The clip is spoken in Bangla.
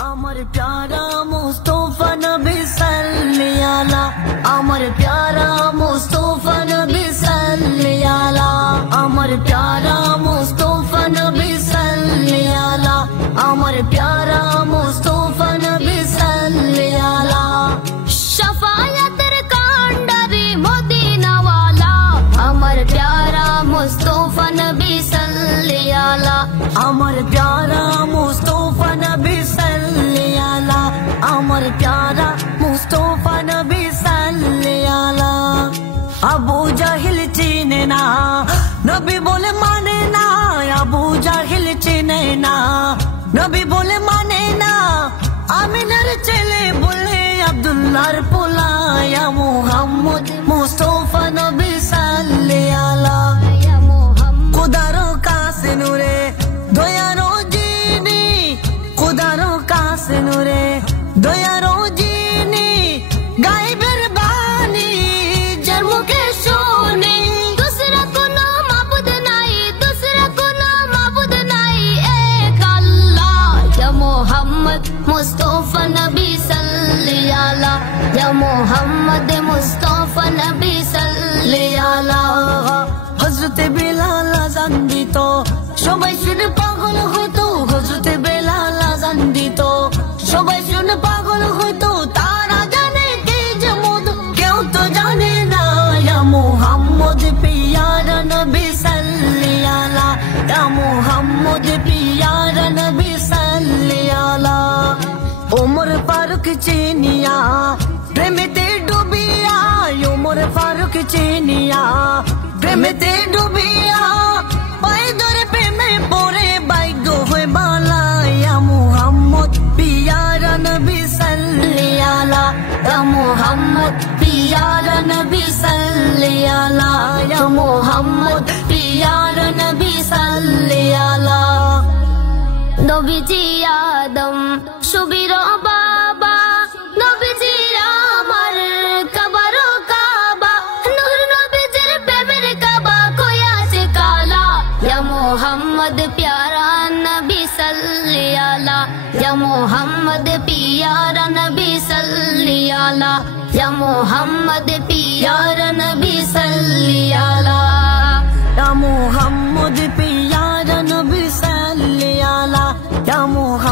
अमर प्यारा मुस्तफा नबी सल्ली अला, अमर प्यारा मुस्तफा नबी सल्ली अला, अमर प्यारा मुस्तफा नबी सल्ली अला, अमर प्यारा मुस्तफा नबी सल्ली अला। शफायतर कांडरी मदीना वाला, अमर प्यारा मुस्तफा नबी सल्ली अला, अमर प्यारा मुस्तफा नबी सल्ली अला, अमर प्यारा मुस्तफा नबी सल्ली अला। अबू जाहिल चीने ना, नबी बोले माने ना, अबू जाहिल चीने ना, नबी बोले माने ना। आमिनार चेले बोले अब्दुल्लाहर पोला, या मुहम्मद मुस्तफा नबी सल्ली अला। खुदारो कासे नूरे दयारो जीनी, खुदारो कासे नूरे दयारो जीनी, गायबेर बानी जन्म के शोनी। दूसरा कोनो माबूद नाई, दूसरा कोनो माबूद नाई, एक अल्लाह। या मोहम्मद मुस्तफा नबी सल्ली अला, या मोहम्मद मुस्तफा नबी सल्ली अला। हजरत बिलाल आजान दित, সবাই শুনে পাগল হতো। হযরতে বেলাল আযান দিত, সবাই শুনে পাগল হতো। তারা জানে কে যে মধু, কেউ তো জানে না। ইয়া মুহাম্মদ পিয়ারা নবী সাল্লি আলা, ইয়া মুহাম্মদ পিয়ারা নবী সাল্লি আলা। ওমর ফারুক চিনিয়া প্রেমেতে ডুবিয়া, ওমর ফারুক চিনিয়া প্রেমেতে ডুবিয়া, পায়ে ধরে প্রেমে পড়ে ভাগ্য হয়ে বালা। ইয়া মুহাম্মদ পিয়ারা নবী সাল্লি আলা, ইয়া মুহাম্মদ পিয়ারা নবী সাল্লি আলা, ইয়া মুহাম্মদ পিয়ারা নবী সাল্লি আলা। নবীজি আদম সুবীর বাবা, নবীজি আমার কাবারো কাবা, নূর নবীজির প্রেমের কাবা কই আছে কালা। ইয়া মুহাম্মদ প্যারা নবী সাল্লি আলা, ইয়া মুহাম্মদ প্যারা নবী সাল্লি আলা, ইয়া মুহাম্মদ প্যারা নবী সাল্লি আলা, ইয়া মুহাম্মদ প্যারা নবী সাল্লি আলা, ইয়া মুহাম্মদ